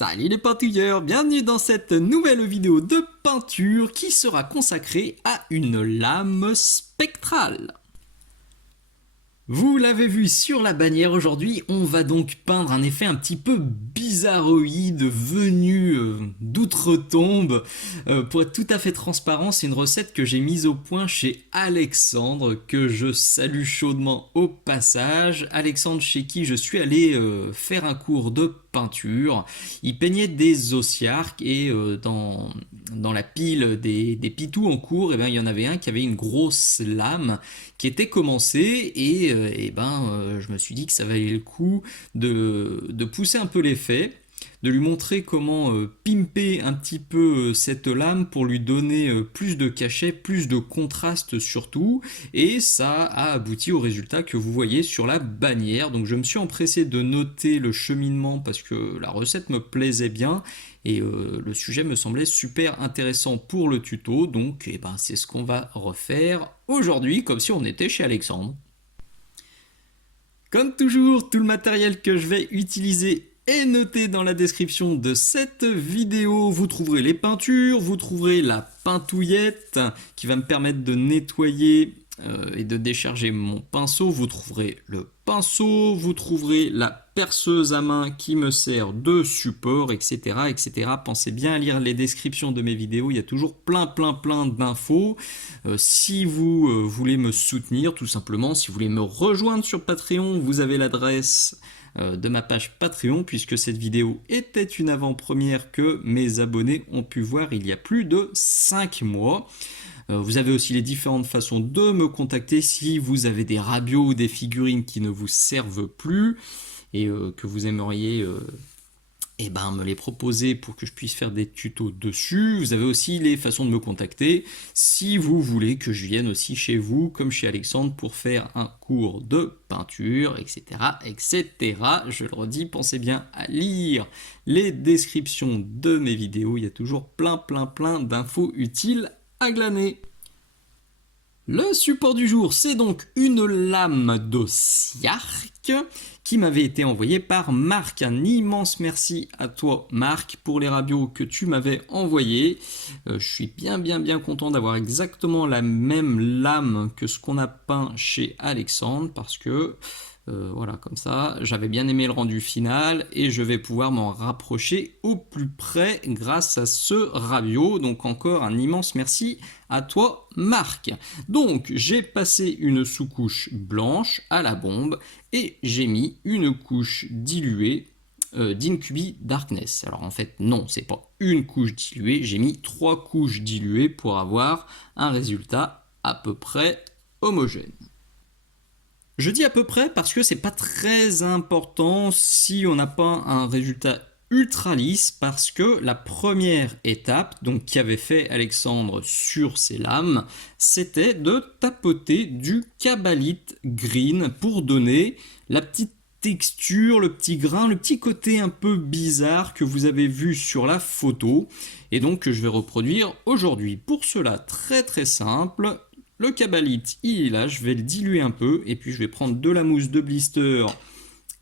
Salut les peintouilleurs, bienvenue dans cette nouvelle vidéo de peinture qui sera consacrée à une lame spectrale. Vous l'avez vu sur la bannière, aujourd'hui on va donc peindre un effet un petit peu bizarroïde venu d'outre-tombe. Pour être tout à fait transparent, c'est une recette que j'ai mise au point chez Alexandre, que je salue chaudement au passage. Alexandre chez qui je suis allé faire un cours de peinture. Il peignait des ossiarques et dans la pile des pitous en cours, il y en avait un qui avait une grosse lame qui était commencée je me suis dit que ça valait le coup de pousser un peu l'effet, de lui montrer comment pimper un petit peu cette lame pour lui donner plus de cachet, plus de contraste surtout, et ça a abouti au résultat que vous voyez sur la bannière. Donc je me suis empressé de noter le cheminement parce que la recette me plaisait bien et le sujet me semblait super intéressant pour le tuto, donc c'est ce qu'on va refaire aujourd'hui comme si on était chez Alexandre. Comme toujours, tout le matériel que je vais utiliser est noté dans la description de cette vidéo. Vous trouverez les peintures, vous trouverez la pintouillette qui va me permettre de nettoyer et de décharger mon pinceau. Vous trouverez le pinceau, vous trouverez la perceuse à main qui me sert de support, etc., etc. Pensez bien à lire les descriptions de mes vidéos, il y a toujours plein d'infos. Si vous voulez me soutenir, tout simplement, si vous voulez me rejoindre sur Patreon, vous avez l'adresse de ma page Patreon, puisque cette vidéo était une avant-première que mes abonnés ont pu voir il y a plus de 5 mois. Vous avez aussi les différentes façons de me contacter si vous avez des rabios ou des figurines qui ne vous servent plus et que vous aimeriez me les proposer pour que je puisse faire des tutos dessus. Vous avez aussi les façons de me contacter si vous voulez que je vienne aussi chez vous, comme chez Alexandre, pour faire un cours de peinture, etc., etc. Je le redis, pensez bien à lire les descriptions de mes vidéos. Il y a toujours plein d'infos utiles à glaner. Le support du jour, c'est donc une lame d'ossiarque qui m'avait été envoyée par Marc. Un immense merci à toi Marc pour les rabios que tu m'avais envoyés. Je suis bien content d'avoir exactement la même lame que ce qu'on a peint chez Alexandre parce que voilà, comme ça, j'avais bien aimé le rendu final et je vais pouvoir m'en rapprocher au plus près grâce à ce rabio. Donc encore un immense merci à toi Marc. Donc j'ai passé une sous-couche blanche à la bombe et j'ai mis une couche diluée d'Incubi Darkness. Alors en fait non, c'est pas une couche diluée, j'ai mis 3 couches diluées pour avoir un résultat à peu près homogène. Je dis à peu près parce que c'est pas très important si on n'a pas un résultat ultra lisse, parce que la première étape donc qu'avait fait Alexandre sur ses lames, c'était de tapoter du Cabalite Green pour donner la petite texture, le petit grain, le petit côté un peu bizarre que vous avez vu sur la photo et donc que je vais reproduire aujourd'hui. Pour cela, très simple, le Cabalite, il est là, je vais le diluer un peu et puis je vais prendre de la mousse de blister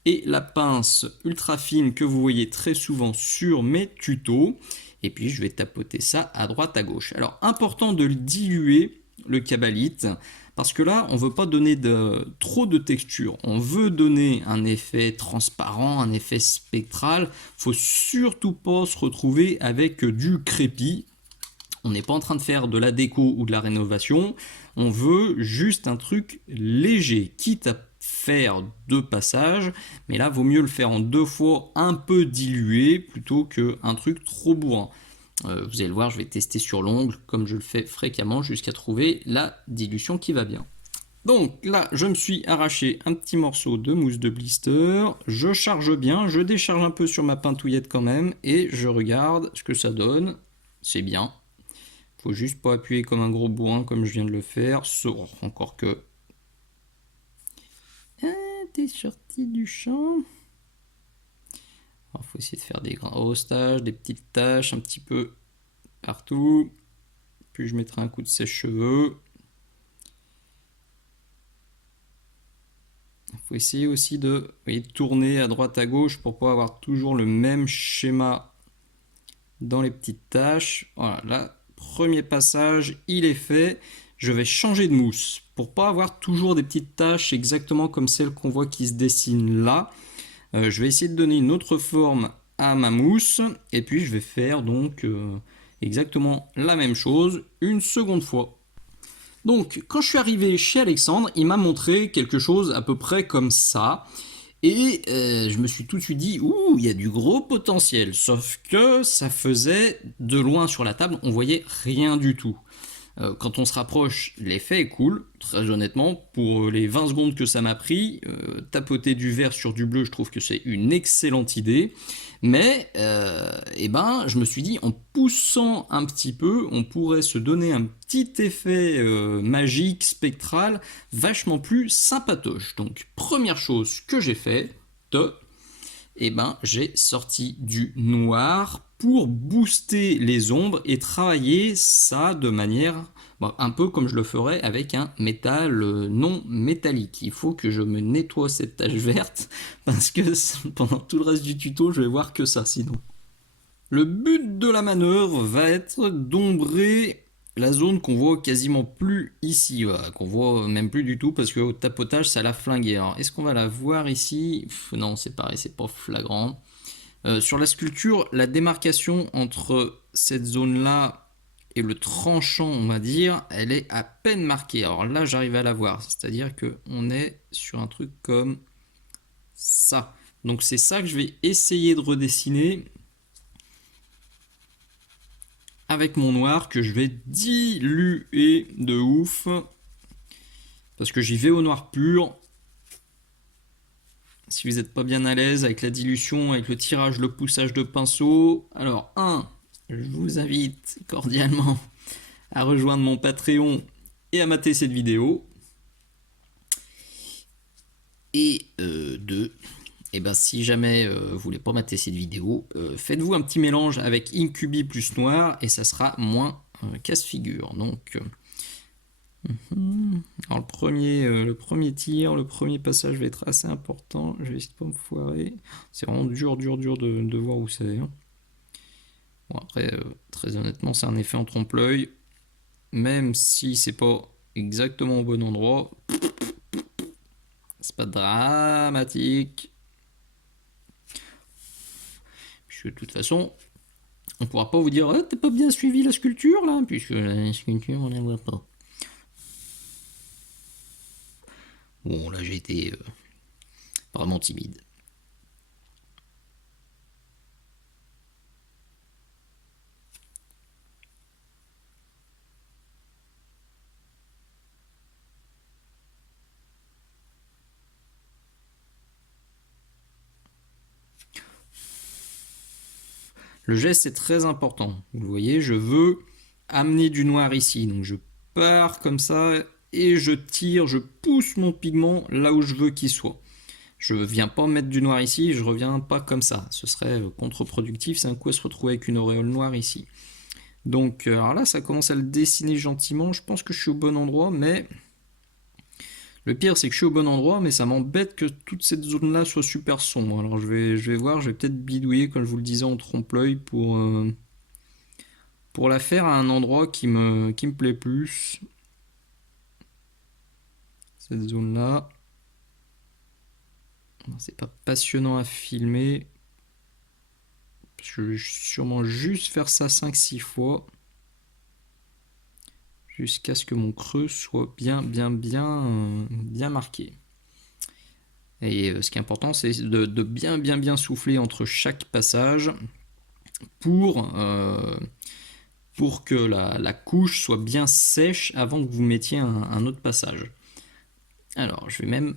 et la pince ultra fine que vous voyez très souvent sur mes tutos. Et puis je vais tapoter ça à droite à gauche. Alors important de le diluer, le Cabalite, parce que là on ne veut pas donner trop de texture. On veut donner un effet transparent, un effet spectral. Il ne faut surtout pas se retrouver avec du crépi. On n'est pas en train de faire de la déco ou de la rénovation, on veut juste un truc léger, quitte à faire 2 passages, mais là vaut mieux le faire en 2 fois un peu dilué plutôt qu'un truc trop bourrin. Vous allez le voir, je vais tester sur l'ongle comme je le fais fréquemment jusqu'à trouver la dilution qui va bien. Donc là, je me suis arraché un petit morceau de mousse de blister, je charge bien, je décharge un peu sur ma pintouillette quand même, et je regarde ce que ça donne, c'est bien. Faut juste pas appuyer comme un gros bourrin comme je viens de le faire. Encore que... Ah, t'es sorti du champ. Il faut essayer de faire des grosses taches, des petites taches un petit peu partout. Puis je mettrai un coup de sèche-cheveux. faut essayer aussi de, vous voyez, tourner à droite à gauche pour pas avoir toujours le même schéma dans les petites tâches. Voilà, là, premier passage, il est fait. Je vais changer de mousse pour pas avoir toujours des petites taches exactement comme celles qu'on voit qui se dessinent là. Je vais essayer de donner une autre forme à ma mousse et puis je vais faire donc exactement la même chose une seconde fois. Donc quand je suis arrivé chez Alexandre, il m'a montré quelque chose à peu près comme ça. Et je me suis tout de suite dit, ouh, il y a du gros potentiel. Sauf que ça faisait de loin sur la table, on voyait rien du tout. Quand on se rapproche, l'effet est cool, très honnêtement. Pour les 20 secondes que ça m'a pris, tapoter du vert sur du bleu, je trouve que c'est une excellente idée. Mais eh ben, je me suis dit, en poussant un petit peu, on pourrait se donner un petit effet magique, spectral, vachement plus sympatoche. Donc, première chose que j'ai fait, eh ben, j'ai sorti du noir pour booster les ombres et travailler ça de manière un peu comme je le ferais avec un métal non métallique. Il faut que je me nettoie cette tache verte parce que pendant tout le reste du tuto, je vais voir que ça sinon. Le but de la manœuvre va être d'ombrer la zone qu'on voit quasiment plus ici, qu'on voit même plus du tout parce qu'au tapotage ça l'a flingué. Alors est-ce qu'on va la voir ici? Non, c'est pareil, c'est pas flagrant. Sur la sculpture, la démarcation entre cette zone-là et le tranchant, on va dire, elle est à peine marquée. Alors là, j'arrive à la voir, c'est-à-dire qu'on est sur un truc comme ça. Donc c'est ça que je vais essayer de redessiner avec mon noir que je vais diluer de ouf parce que j'y vais au noir pur. Si vous n'êtes pas bien à l'aise avec la dilution, avec le tirage, le poussage de pinceau, alors je vous invite cordialement à rejoindre mon Patreon et à mater cette vidéo. Et 2, et ben si jamais vous voulez pas mater cette vidéo, faites-vous un petit mélange avec Incubi plus noir et ça sera moins casse-figure. Donc alors le premier tir, le premier passage va être assez important. Je vais essayer de pas me foirer. C'est vraiment dur de voir où c'est. Bon après, très honnêtement, c'est un effet en trompe-l'œil. Même si c'est pas exactement au bon endroit, c'est pas dramatique. Puisque de toute façon, on pourra pas vous dire ah, t'as pas bien suivi la sculpture là, puisque la sculpture on la voit pas. Bon, là j'ai été vraiment timide. Le geste est très important. Vous voyez, je veux amener du noir ici. Donc je pars comme ça et je tire, je pousse mon pigment là où je veux qu'il soit. Je ne viens pas mettre du noir ici, je ne reviens pas comme ça. Ce serait contre-productif, c'est un coup à se retrouver avec une auréole noire ici. Donc alors là, ça commence à le dessiner gentiment. Je pense que je suis au bon endroit, mais le pire, c'est que je suis au bon endroit, mais ça m'embête que toute cette zone-là soit super sombre. Alors je vais voir, je vais peut-être bidouiller, comme je vous le disais, en trompe-l'œil pour la faire à un endroit qui me plaît plus. Cette zone-là. C'est pas passionnant à filmer. Je vais sûrement juste faire ça 5-6 fois. Jusqu'à ce que mon creux soit bien marqué. Et ce qui est important, c'est de bien souffler entre chaque passage pour que la couche soit bien sèche avant que vous mettiez un autre passage. Alors, je vais même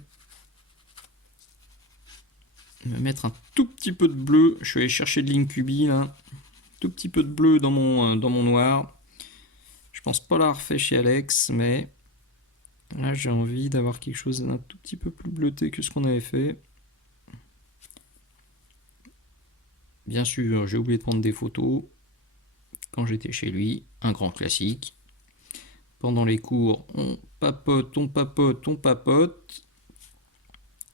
me mettre un tout petit peu de bleu. Je suis allé chercher de l'Incubi là. Tout petit peu de bleu dans mon noir. Je pense pas l'avoir fait chez Alex, mais là j'ai envie d'avoir quelque chose d'un tout petit peu plus bleuté que ce qu'on avait fait. Bien sûr, j'ai oublié de prendre des photos quand j'étais chez lui, un grand classique. Pendant les cours, on papote.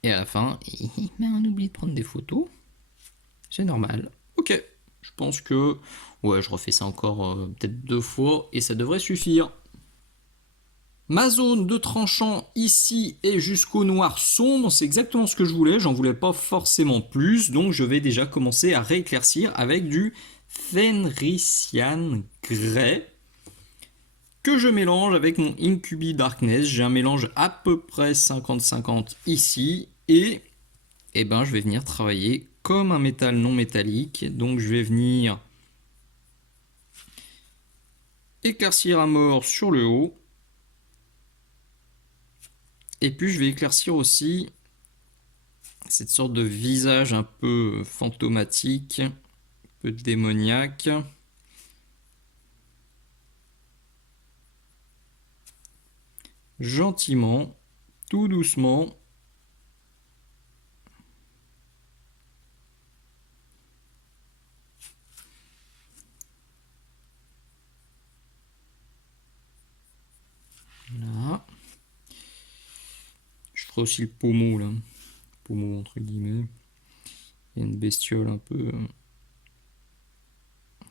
Et à la fin, on oublie de prendre des photos. C'est normal. Ok, je pense que ouais, je refais ça encore peut-être 2 fois et ça devrait suffire. Ma zone de tranchant ici est jusqu'au noir sombre, c'est exactement ce que je voulais, j'en voulais pas forcément plus, donc je vais déjà commencer à rééclaircir avec du Fenrisian Grey que je mélange avec mon Incubi Darkness. J'ai un mélange à peu près 50-50 ici et je vais venir travailler comme un métal non métallique, donc je vais venir éclaircir à mort sur le haut. Et puis je vais éclaircir aussi cette sorte de visage un peu fantomatique, un peu démoniaque. Gentiment, tout doucement. Voilà. Je ferai aussi le pommeau là. Pommeau entre guillemets. Il y a une bestiole un peu.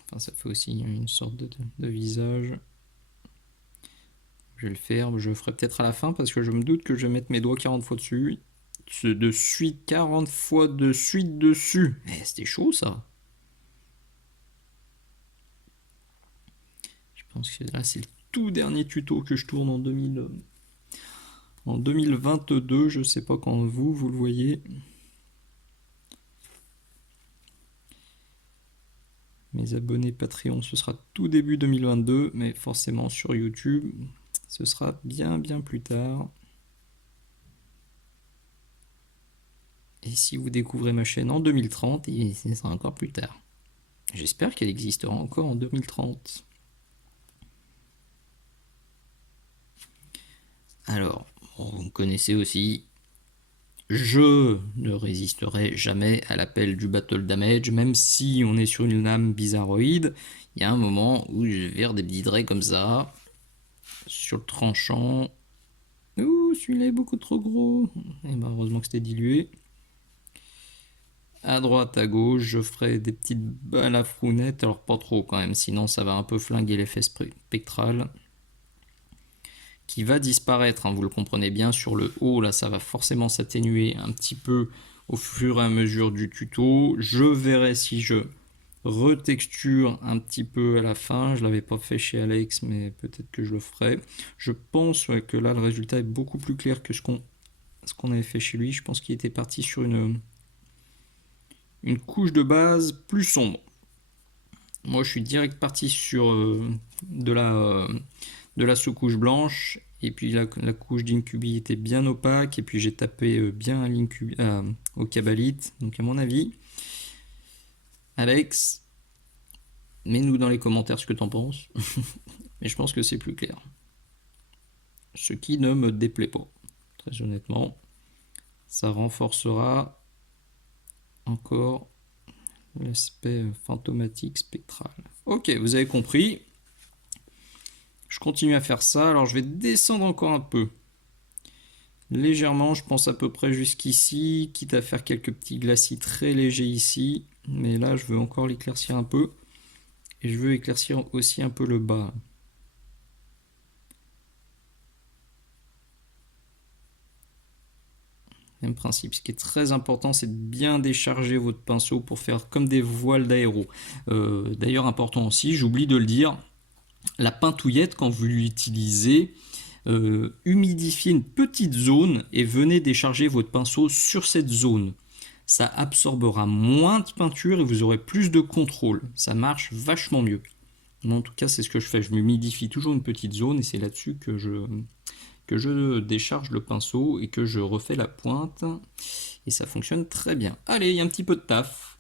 Enfin, ça fait aussi une sorte de visage. Je vais le faire. Je le ferai peut-être à la fin parce que je me doute que je vais mettre mes doigts 40 fois dessus. De suite, 40 fois de suite dessus. C'était chaud ça. Je pense que là, c'est le tout dernier tuto que je tourne en 2022. Je sais pas quand vous le voyez. Mes abonnés Patreon, ce sera tout début 2022, mais forcément sur YouTube, ce sera bien plus tard. Et si vous découvrez ma chaîne en 2030, ce sera encore plus tard. J'espère qu'elle existera encore en 2030. Alors, vous me connaissez aussi. Je ne résisterai jamais à l'appel du Battle Damage, même si on est sur une lame bizarroïde. Il y a un moment où je vais faire des petits drays comme ça, sur le tranchant. Ouh, celui-là est beaucoup trop gros. Et heureusement que c'était dilué. À droite, à gauche, je ferai des petites balafrounettes. Alors pas trop quand même, sinon ça va un peu flinguer l'effet spectral. Qui va disparaître, hein, vous le comprenez bien, sur le haut, là ça va forcément s'atténuer un petit peu au fur et à mesure du tuto. Je verrai si je retexture un petit peu à la fin. Je l'avais pas fait chez Alex, mais peut-être que je le ferai. Je pense que là le résultat est beaucoup plus clair que ce qu'on avait fait chez lui. Je pense qu'il était parti sur une couche de base plus sombre. Moi je suis direct parti sur de la sous-couche blanche, et puis la couche d'Incubi était bien opaque, et puis j'ai tapé bien au Cabalite. Donc à mon avis, Alex, mets-nous dans les commentaires ce que t'en penses. Mais je pense que c'est plus clair. Ce qui ne me déplaît pas. Très honnêtement, ça renforcera encore l'aspect fantomatique spectral. Ok, vous avez compris. Je continue à faire ça. Alors je vais descendre encore un peu. Légèrement, je pense à peu près jusqu'ici, quitte à faire quelques petits glacis très légers ici. Mais là, je veux encore l'éclaircir un peu. Et je veux éclaircir aussi un peu le bas. Même principe. Ce qui est très important, c'est de bien décharger votre pinceau pour faire comme des voiles d'aéro. D'ailleurs, important aussi, j'oublie de le dire, la pintouillette, quand vous l'utilisez, humidifiez une petite zone et venez décharger votre pinceau sur cette zone. Ça absorbera moins de peinture et vous aurez plus de contrôle. Ça marche vachement mieux. En tout cas, c'est ce que je fais. Je m'humidifie toujours une petite zone et c'est là-dessus que je décharge le pinceau et que je refais la pointe. Et ça fonctionne très bien. Allez, il y a un petit peu de taf.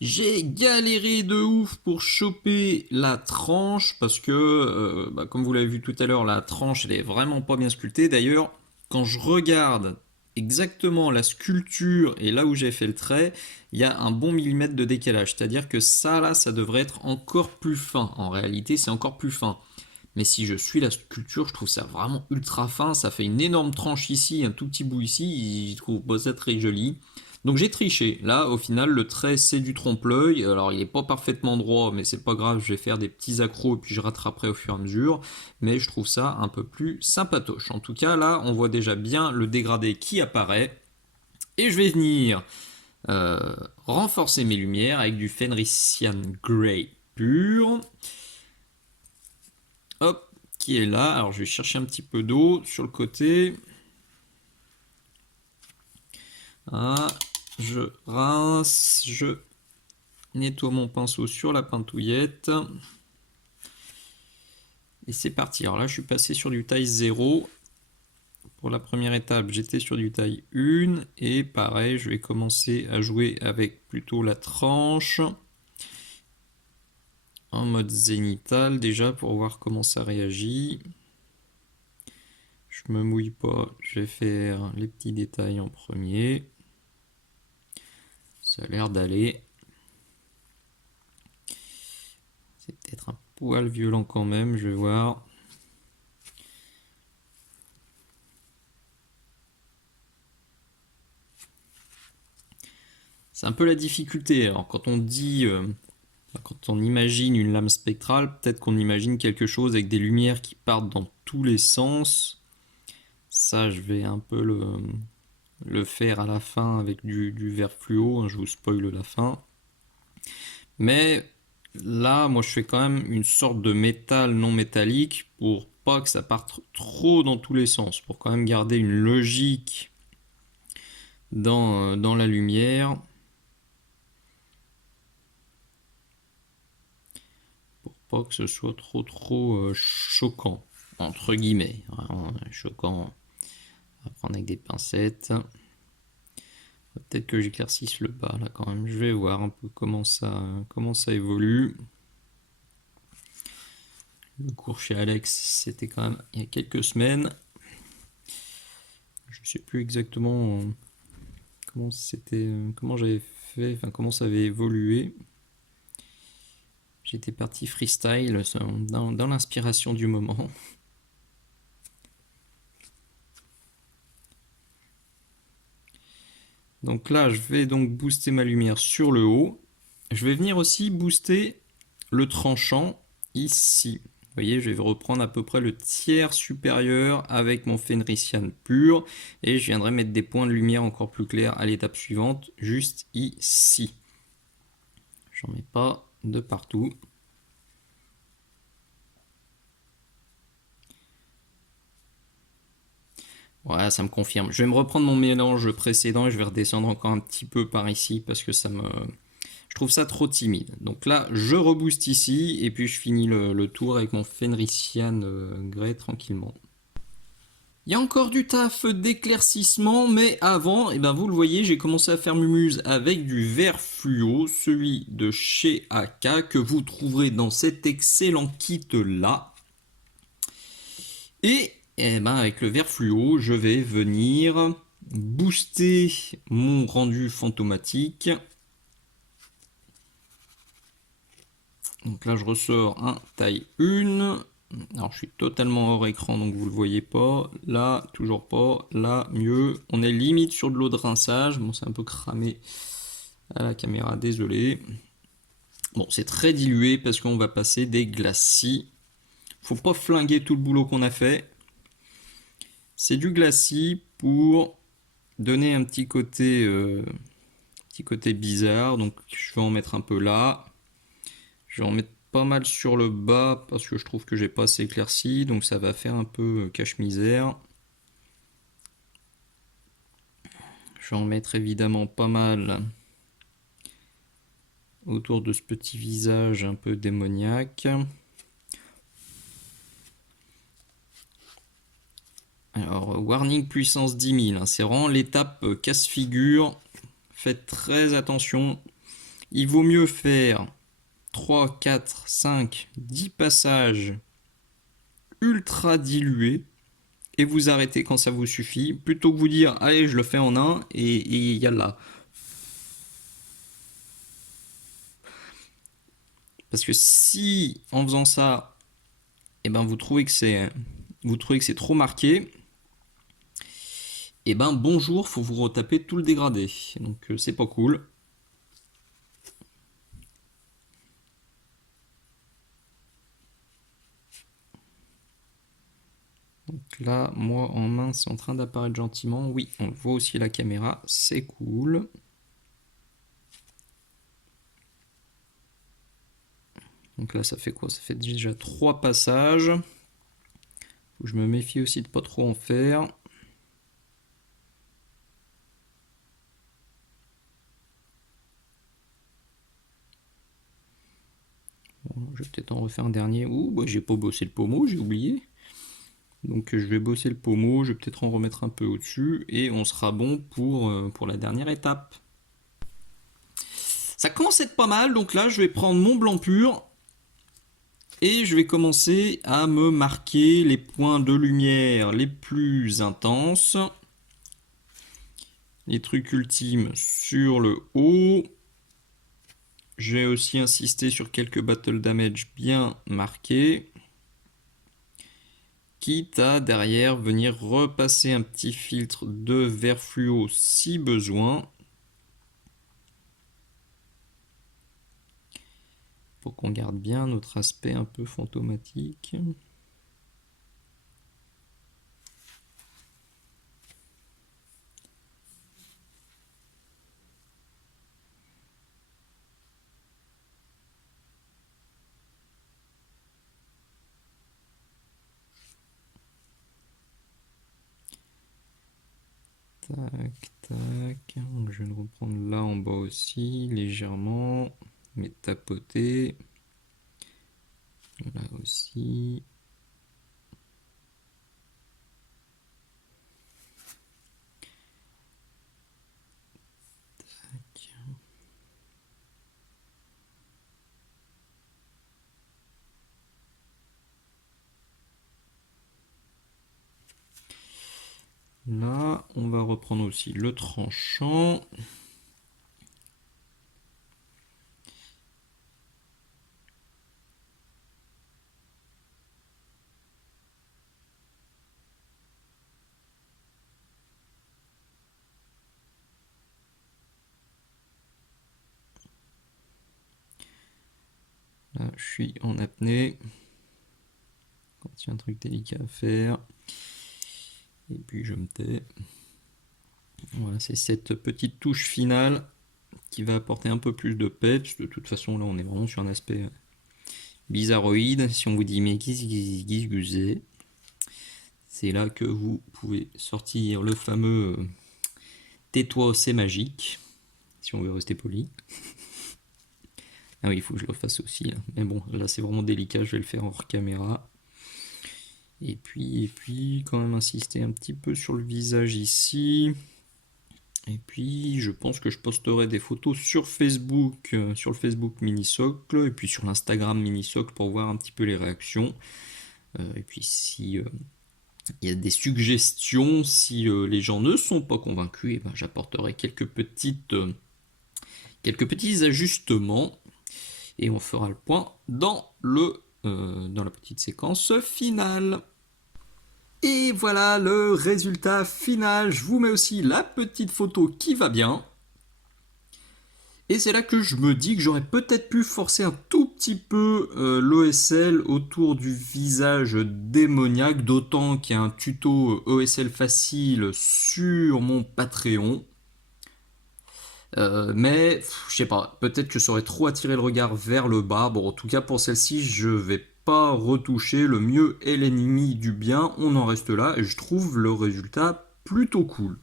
J'ai galéré de ouf pour choper la tranche parce que, comme vous l'avez vu tout à l'heure, la tranche elle est vraiment pas bien sculptée. D'ailleurs, quand je regarde exactement la sculpture et là où j'ai fait le trait, il y a un bon millimètre de décalage. C'est-à-dire que ça là, ça devrait être encore plus fin. En réalité, c'est encore plus fin. Mais si je suis la sculpture, je trouve ça vraiment ultra fin. Ça fait une énorme tranche ici, un tout petit bout ici. Je trouve ça très joli. Donc j'ai triché. Là, au final, le trait, c'est du trompe-l'œil. Alors, il n'est pas parfaitement droit, mais c'est pas grave. Je vais faire des petits accros et puis je rattraperai au fur et à mesure. Mais je trouve ça un peu plus sympatoche. En tout cas, là, on voit déjà bien le dégradé qui apparaît. Et je vais venir renforcer mes lumières avec du Fenrisian Grey pur. Hop, qui est là. Alors je vais chercher un petit peu d'eau sur le côté. Ah, je rince, je nettoie mon pinceau sur la pintouillette. Et c'est parti. Alors là, je suis passé sur du taille 0. Pour la première étape, j'étais sur du taille 1. Et pareil, je vais commencer à jouer avec plutôt la tranche. En mode zénithal déjà pour voir comment ça réagit. Je me mouille pas, je vais faire les petits détails en premier. Ça a l'air d'aller. C'est peut-être un poil violent quand même, je vais voir. C'est un peu la difficulté. Alors quand on dit, quand on imagine une lame spectrale, peut-être qu'on imagine quelque chose avec des lumières qui partent dans tous les sens. Ça, je vais un peu le faire à la fin avec du vert fluo. Hein, je vous spoil la fin. Mais là, moi, je fais quand même une sorte de métal non métallique pour pas que ça parte trop dans tous les sens, pour quand même garder une logique dans la lumière. Pour pas que ce soit trop choquant, entre guillemets. Vraiment choquant à prendre avec des pincettes. Peut-être que j'éclaircisse le bas là quand même. Je vais voir un peu comment ça évolue. Le cours chez Alex, c'était quand même il y a quelques semaines. Je ne sais plus exactement comment j'avais fait, enfin comment ça avait évolué. J'étais parti freestyle dans l'inspiration du moment. Donc là, je vais donc booster ma lumière sur le haut. Je vais venir aussi booster le tranchant ici. Vous voyez, je vais reprendre à peu près le tiers supérieur avec mon Fenrisian pur et je viendrai mettre des points de lumière encore plus clairs à l'étape suivante, juste ici. J'en mets pas de partout. Voilà, ça me confirme. Je vais me reprendre mon mélange précédent et je vais redescendre encore un petit peu par ici parce que je trouve ça trop timide. Donc là, je rebooste ici et puis je finis le tour avec mon Fenrisian Grey tranquillement. Il y a encore du taf d'éclaircissement, mais avant, eh ben vous le voyez, j'ai commencé à faire mumuse avec du vert fluo, celui de chez AK, que vous trouverez dans cet excellent kit là. Et eh ben, avec le vert fluo, je vais venir booster mon rendu fantomatique. Donc là, je ressors un taille 1. Alors, je suis totalement hors écran, donc vous le voyez pas. Là, toujours pas. Là, mieux. On est limite sur de l'eau de rinçage. Bon, c'est un peu cramé à la caméra, désolé. Bon, c'est très dilué parce qu'on va passer des glacis. Faut pas flinguer tout le boulot qu'on a fait. C'est du glacis pour donner un petit côté bizarre. Donc, je vais en mettre un peu là. Je vais en mettre pas mal sur le bas parce que je trouve que j'ai pas assez éclairci, donc ça va faire un peu cache-misère. Je vais en mettre évidemment pas mal autour de ce petit visage un peu démoniaque. Alors, warning puissance 10 000, hein, c'est vraiment l'étape casse-figure. Faites très attention. Il vaut mieux faire 3, 4, 5, 10 passages ultra dilués et vous arrêtez quand ça vous suffit, plutôt que vous dire allez je le fais en un et yallah. Parce que si en faisant ça et ben vous trouvez que c'est trop marqué, et ben bonjour, faut vous retaper tout le dégradé. Donc c'est pas cool. Donc là, moi en main, c'est en train d'apparaître gentiment. Oui, on le voit aussi à la caméra, c'est cool. Donc là, ça fait quoi? Ça fait déjà 3 passages. Faut que je me méfie aussi de pas trop en faire. Bon, je vais peut-être en refaire un dernier. Ouh, bah, j'ai pas bossé le pommeau, j'ai oublié. Donc je vais bosser le pommeau, je vais peut-être en remettre un peu au-dessus et on sera bon pour la dernière étape. Ça commence à être pas mal, donc là je vais prendre mon blanc pur et je vais commencer à me marquer les points de lumière les plus intenses. Les trucs ultimes sur le haut. Je vais aussi insister sur quelques battle damage bien marqués. Quitte à derrière venir repasser un petit filtre de vert fluo si besoin. Pour qu'on garde bien notre aspect un peu fantomatique. Tac, tac. Je vais le reprendre là en bas aussi, légèrement. Mais tapoter. Là aussi. Tac. Là, on va reprendre aussi le tranchant. Là, je suis en apnée. Quand il y a un truc délicat à faire. Et puis je me tais. Voilà, c'est cette petite touche finale qui va apporter un peu plus de peps. De toute façon, là, on est vraiment sur un aspect bizarroïde. Si on vous dit mais qu'est-ce c'est là que vous pouvez sortir le fameux tais-toi, c'est magique. Si on veut rester poli. Ah oui, il faut que je le fasse aussi. Là. Mais bon, là, c'est vraiment délicat. Je vais le faire hors caméra. Et puis, quand même insister un petit peu sur le visage ici. Et puis, je pense que je posterai des photos sur Facebook, sur le Facebook Minisocle, et puis sur l'Instagram Minisocle pour voir un petit peu les réactions. Et puis, si il y a des suggestions, si les gens ne sont pas convaincus, et ben, j'apporterai quelques petits ajustements, et on fera le point dans la petite séquence finale. Et voilà le résultat final. Je vous mets aussi la petite photo qui va bien. Et c'est là que je me dis que j'aurais peut-être pu forcer un tout petit peu l'OSL autour du visage démoniaque, d'autant qu'il y a un tuto OSL facile sur mon Patreon. Mais je sais pas, peut-être que ça aurait trop attiré le regard vers le bas. Bon, en tout cas pour celle-ci, je vais pas retoucher. Le mieux est l'ennemi du bien. On en reste là et je trouve le résultat plutôt cool.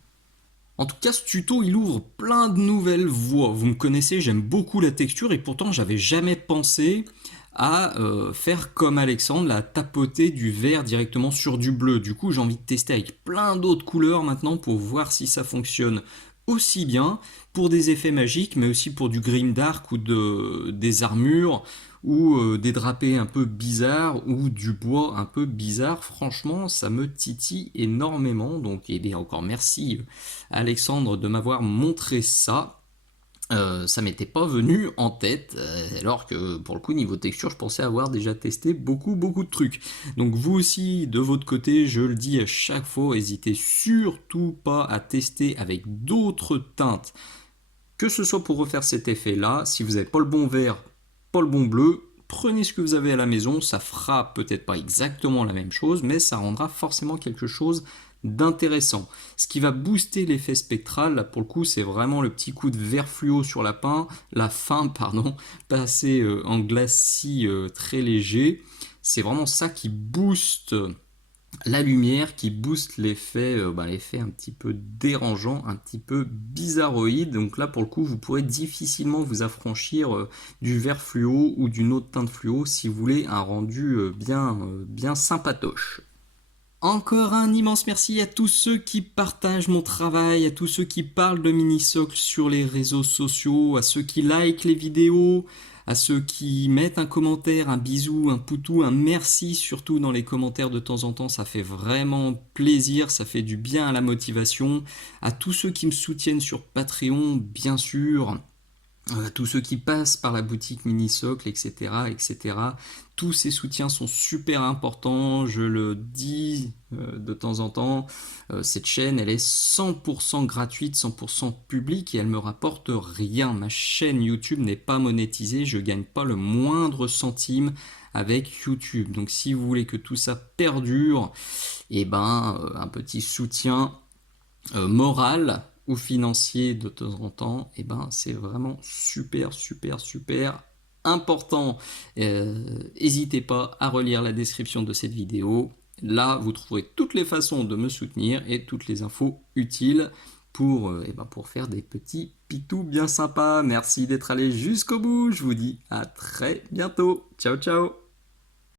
En tout cas, ce tuto, il ouvre plein de nouvelles voies. Vous me connaissez, j'aime beaucoup la texture et pourtant, j'avais jamais pensé à faire comme Alexandre, à tapoter du vert directement sur du bleu. Du coup, j'ai envie de tester avec plein d'autres couleurs maintenant pour voir si ça fonctionne aussi bien pour des effets magiques, mais aussi pour du grimdark ou des armures ou des drapés un peu bizarres ou du bois un peu bizarre. Franchement, ça me titille énormément. Donc, eh bien, encore merci Alexandre de m'avoir montré ça. Ça m'était pas venu en tête, alors que pour le coup niveau texture je pensais avoir déjà testé beaucoup de trucs. Donc vous aussi de votre côté, je le dis à chaque fois, n'hésitez surtout pas à tester avec d'autres teintes, que ce soit pour refaire cet effet là. Si vous n'avez pas le bon vert, pas le bon bleu, prenez ce que vous avez à la maison, ça fera peut-être pas exactement la même chose, mais ça rendra forcément quelque chose d'intéressant. Ce qui va booster l'effet spectral, là pour le coup, c'est vraiment le petit coup de vert fluo sur la fin, pardon, passé en glacis très léger. C'est vraiment ça qui booste la lumière, qui booste l'effet l'effet un petit peu dérangeant, un petit peu bizarroïde. Donc là pour le coup vous pourrez difficilement vous affranchir du vert fluo ou d'une autre teinte fluo si vous voulez un rendu bien sympatoche. Encore un immense merci à tous ceux qui partagent mon travail, à tous ceux qui parlent de Minisoc sur les réseaux sociaux, à ceux qui likent les vidéos, à ceux qui mettent un commentaire, un bisou, un poutou, un merci surtout dans les commentaires de temps en temps, ça fait vraiment plaisir, ça fait du bien à la motivation, à tous ceux qui me soutiennent sur Patreon, bien sûr, tous ceux qui passent par la boutique Minisocle, etc., etc. Tous ces soutiens sont super importants, je le dis de temps en temps. Cette chaîne, elle est 100% gratuite, 100% publique et elle me rapporte rien. Ma chaîne YouTube n'est pas monétisée, je gagne pas le moindre centime avec YouTube. Donc si vous voulez que tout ça perdure, un petit soutien moral ou financier de temps en temps, c'est vraiment super important. N'hésitez pas à relire la description de cette vidéo. Là, vous trouverez toutes les façons de me soutenir et toutes les infos utiles pour faire des petits pitous bien sympas. Merci d'être allé jusqu'au bout. Je vous dis à très bientôt. Ciao, ciao.